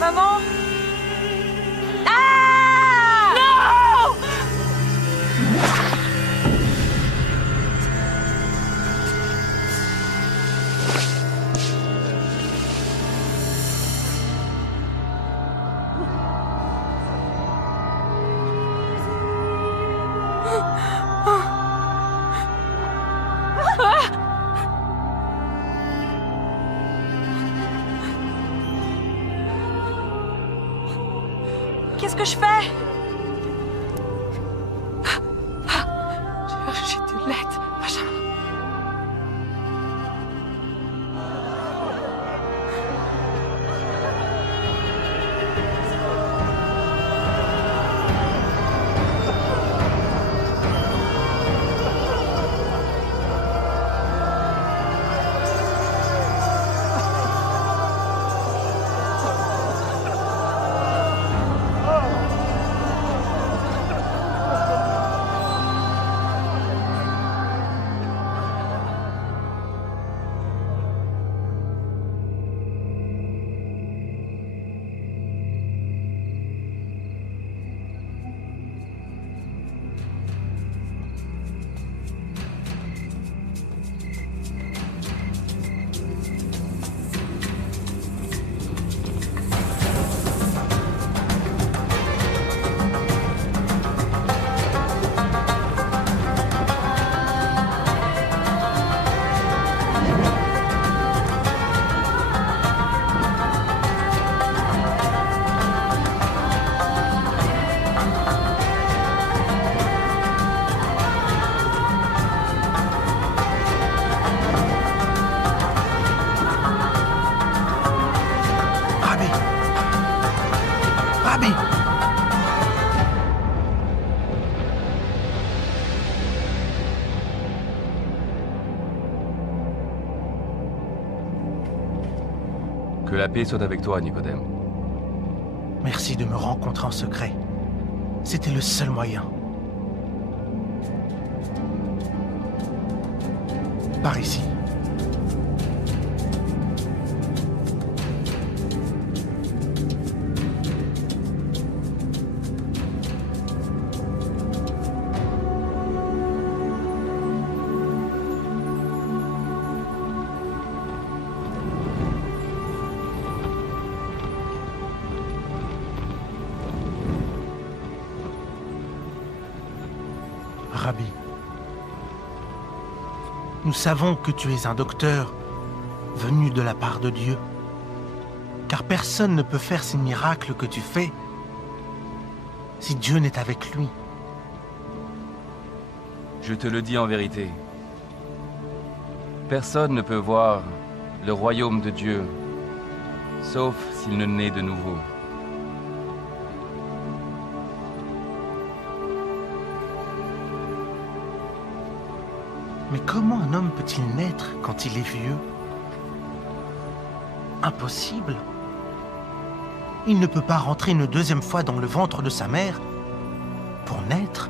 Maman? Ah! Non! Qu'est-ce que je fais? J'ai de l'aide, Benjamin. Que la paix soit avec toi, Nicodème. Merci de me rencontrer en secret. C'était le seul moyen. Par ici. Rabbi, nous savons que tu es un docteur venu de la part de Dieu, car personne ne peut faire ces miracles que tu fais si Dieu n'est avec lui. Je te le dis en vérité. Personne ne peut voir le royaume de Dieu, sauf s'il ne naît de nouveau. Mais comment un homme peut-il naître quand il est vieux? Impossible. Il ne peut pas rentrer une deuxième fois dans le ventre de sa mère pour naître.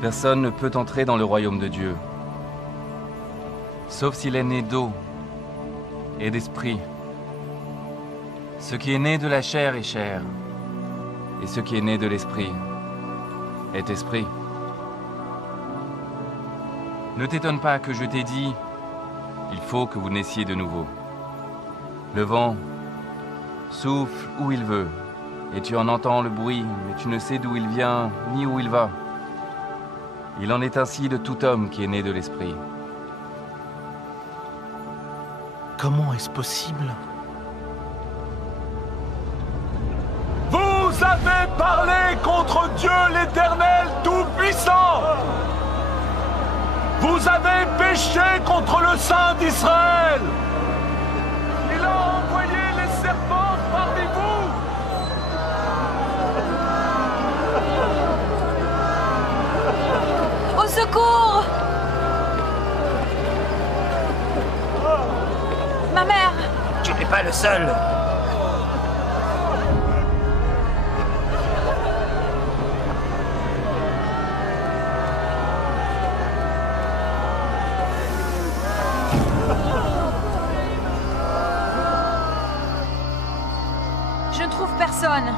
Personne ne peut entrer dans le royaume de Dieu, sauf s'il est né d'eau et d'esprit. Ce qui est né de la chair est chair, et ce qui est né de l'esprit est esprit. Ne t'étonne pas que je t'ai dit, il faut que vous naissiez de nouveau. Le vent souffle où il veut, et tu en entends le bruit, mais tu ne sais d'où il vient, ni où il va. Il en est ainsi de tout homme qui est né de l'esprit. Comment est-ce possible? Vous avez parlé contre Dieu l'Éternel Tout-Puissant. Vous avez péché contre le Saint d'Israël. Il a envoyé les serpents parmi vous. Au secours! Ma mère! Tu n'es pas le seul. personne.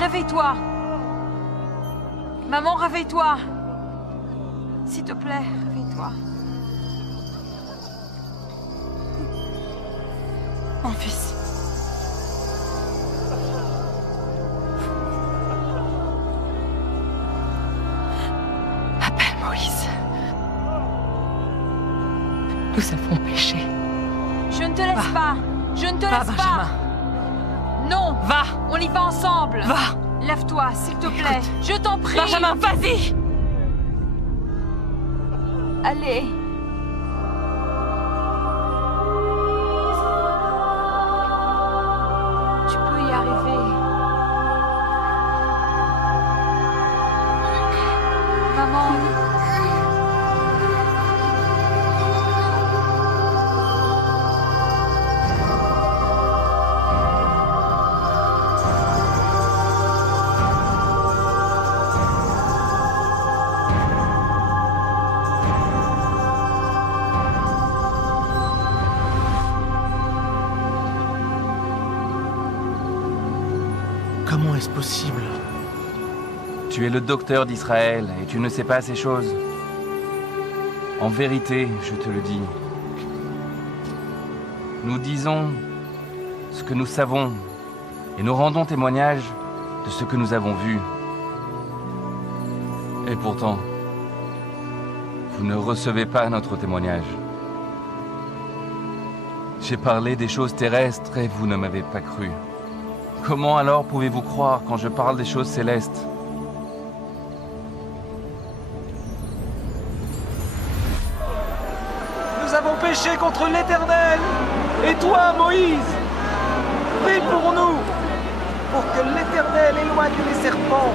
Réveille-toi. Maman, réveille-toi. S'il te plaît, réveille-toi. Mon fils. Appelle Moïse. Nous avons péché. Je ne te laisse pas. Je ne te laisse Benjamin. pas. Non. Va. On y va ensemble. Va. Lève-toi, s'il te plaît. Je t'en prie. Benjamin, vas-y. Allez. Tu peux y arriver. Maman. Comment est-ce possible? Tu es le docteur d'Israël et tu ne sais pas ces choses. En vérité, je te le dis. Nous disons ce que nous savons et nous rendons témoignage de ce que nous avons vu. Et pourtant, vous ne recevez pas notre témoignage. J'ai parlé des choses terrestres et vous ne m'avez pas cru. Comment alors pouvez-vous croire quand je parle des choses célestes ? Nous avons péché contre l'Éternel. Et toi, Moïse, prie pour nous, pour que l'Éternel éloigne les serpents.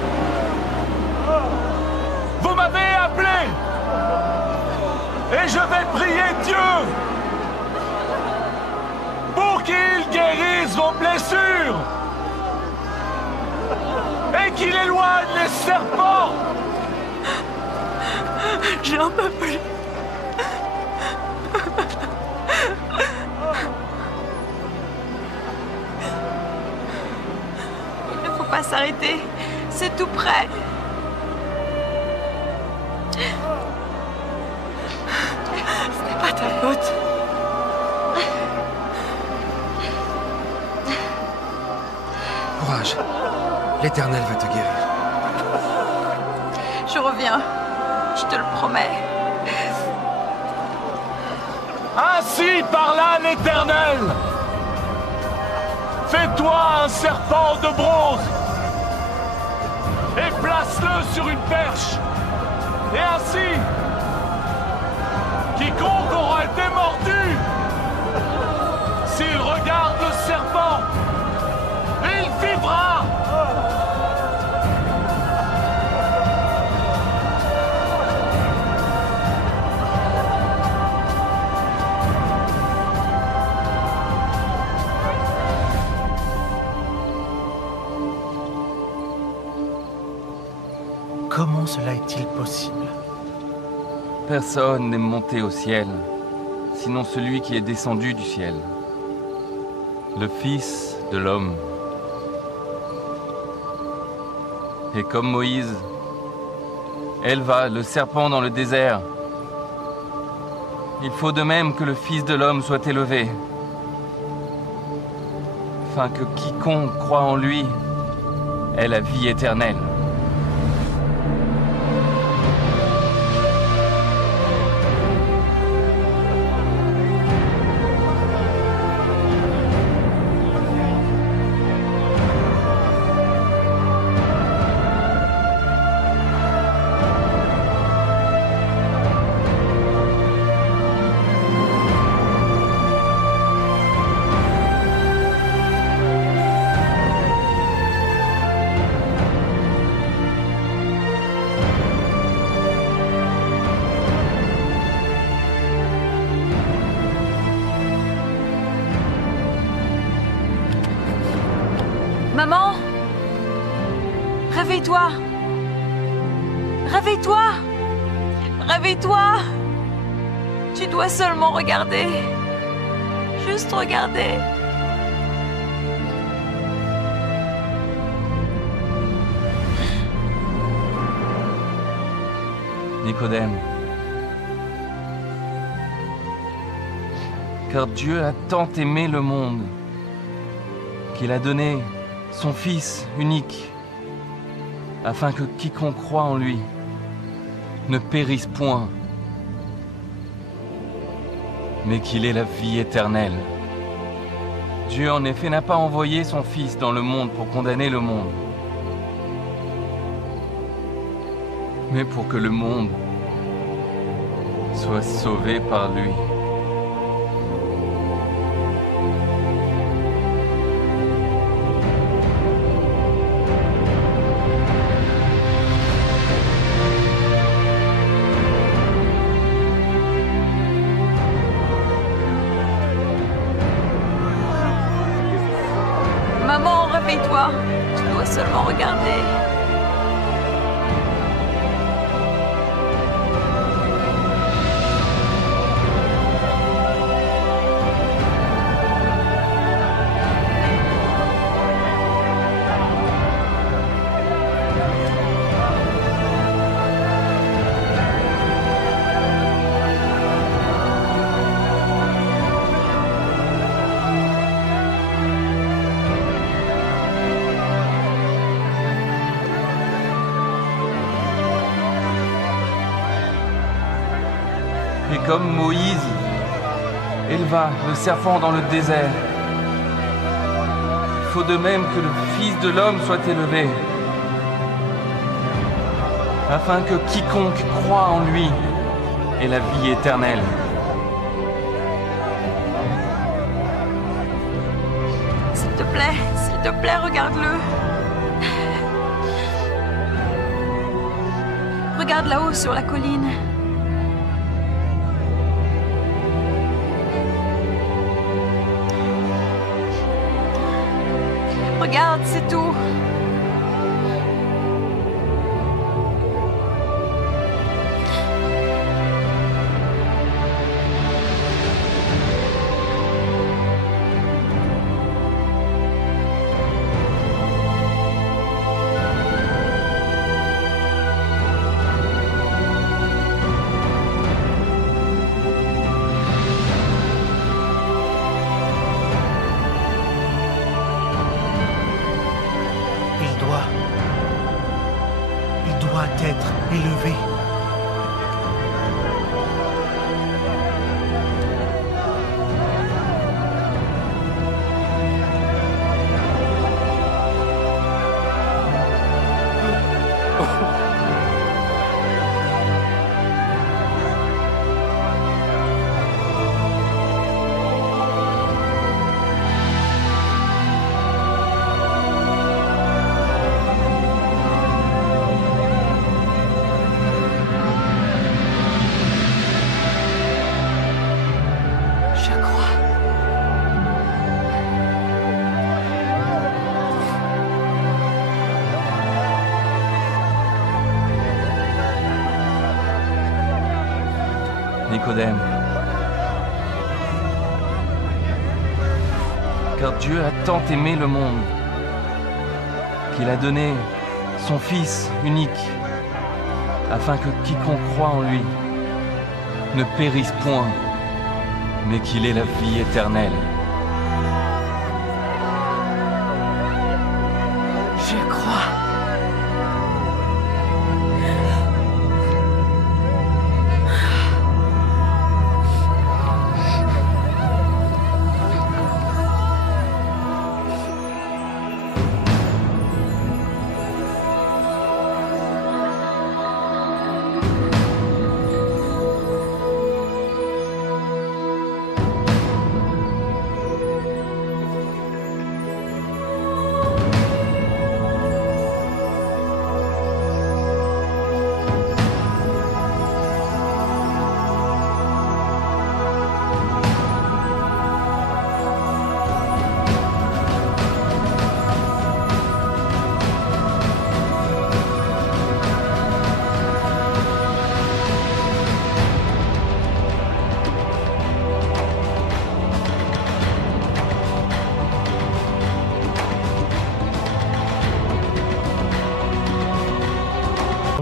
Vous m'avez appelé, et je vais prier Dieu pour qu'il guérisse vos blessures et qu'il éloigne les serpents. J'en peux plus. Il ne faut pas s'arrêter. C'est tout près. Ce n'est pas ta faute. Courage. L'Éternel va te guérir. Je reviens. Je te le promets. Ainsi parla l'Éternel. Fais-toi un serpent de bronze et place-le sur une perche. Et ainsi, quiconque aura été mordu, s'il regarde le serpent, il vivra. Comment cela est-il possible? Personne n'est monté au ciel, sinon celui qui est descendu du ciel, le Fils de l'homme. Et comme Moïse éleva le serpent dans le désert, il faut de même que le Fils de l'homme soit élevé, afin que quiconque croit en lui ait la vie éternelle. Maman! Réveille-toi! Réveille-toi! Réveille-toi! Tu dois seulement regarder. Juste regarder. Nicodème. Car Dieu a tant aimé le monde qu'il a donné son Fils unique, afin que quiconque croit en lui ne périsse point, mais qu'il ait la vie éternelle. Dieu en effet n'a pas envoyé son Fils dans le monde pour condamner le monde, mais pour que le monde soit sauvé par lui. Maman, réveille-toi. Tu dois seulement regarder. Et comme Moïse éleva le serpent dans le désert, il faut de même que le Fils de l'homme soit élevé, afin que quiconque croit en lui ait la vie éternelle. S'il te plaît, regarde-le. Regarde là-haut sur la colline. Regarde, c'est tout. Il doit être élevé. Nicodème. Car Dieu a tant aimé le monde qu'il a donné son Fils unique, afin que quiconque croit en lui ne périsse point, mais qu'il ait la vie éternelle. Je crois.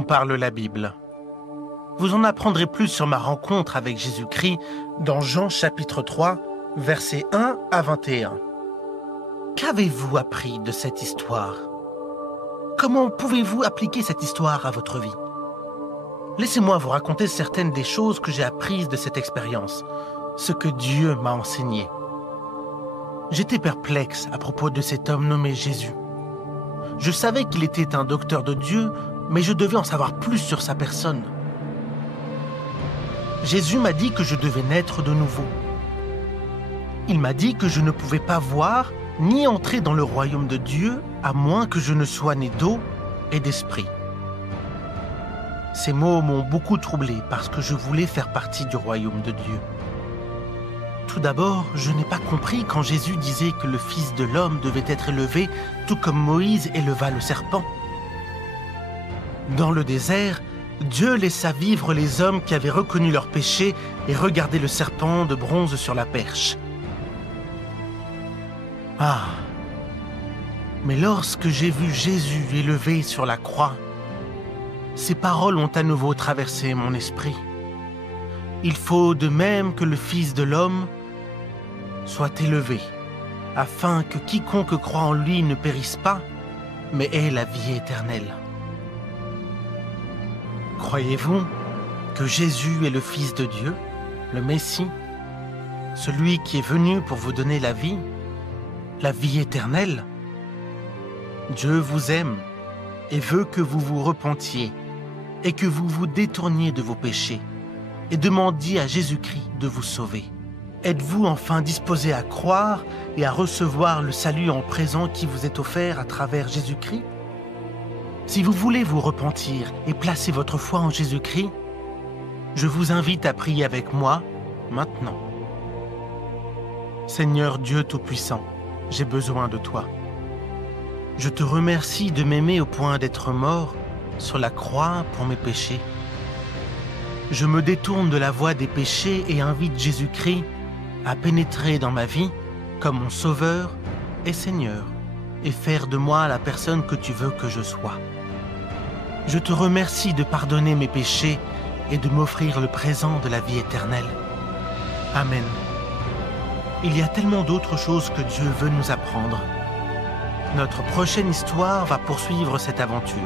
Parle la Bible. Vous en apprendrez plus sur ma rencontre avec Jésus-Christ dans Jean chapitre 3, versets 1 à 21. Qu'avez-vous appris de cette histoire? Comment pouvez-vous appliquer cette histoire à votre vie? Laissez-moi vous raconter certaines des choses que j'ai apprises de cette expérience, ce que Dieu m'a enseigné. J'étais perplexe à propos de cet homme nommé Jésus. Je savais qu'il était un docteur de Dieu, mais je devais en savoir plus sur sa personne. Jésus m'a dit que je devais naître de nouveau. Il m'a dit que je ne pouvais pas voir ni entrer dans le royaume de Dieu à moins que je ne sois né d'eau et d'esprit. Ces mots m'ont beaucoup troublé parce que je voulais faire partie du royaume de Dieu. Tout d'abord, je n'ai pas compris quand Jésus disait que le Fils de l'homme devait être élevé tout comme Moïse éleva le serpent. Dans le désert, Dieu laissa vivre les hommes qui avaient reconnu leur péché et regardé le serpent de bronze sur la perche. Ah! Mais lorsque j'ai vu Jésus élevé sur la croix, ces paroles ont à nouveau traversé mon esprit. Il faut de même que le Fils de l'homme soit élevé, afin que quiconque croit en lui ne périsse pas, mais ait la vie éternelle. Croyez-vous que Jésus est le Fils de Dieu, le Messie, celui qui est venu pour vous donner la vie éternelle? Dieu vous aime et veut que vous vous repentiez et que vous vous détourniez de vos péchés et demandiez à Jésus-Christ de vous sauver. Êtes-vous enfin disposé à croire et à recevoir le salut en présent qui vous est offert à travers Jésus-Christ? Si vous voulez vous repentir et placer votre foi en Jésus-Christ, je vous invite à prier avec moi maintenant. Seigneur Dieu Tout-Puissant, j'ai besoin de toi. Je te remercie de m'aimer au point d'être mort sur la croix pour mes péchés. Je me détourne de la voie des péchés et invite Jésus-Christ à pénétrer dans ma vie comme mon Sauveur et Seigneur et faire de moi la personne que tu veux que je sois. Je te remercie de pardonner mes péchés et de m'offrir le présent de la vie éternelle. Amen. Il y a tellement d'autres choses que Dieu veut nous apprendre. Notre prochaine histoire va poursuivre cette aventure.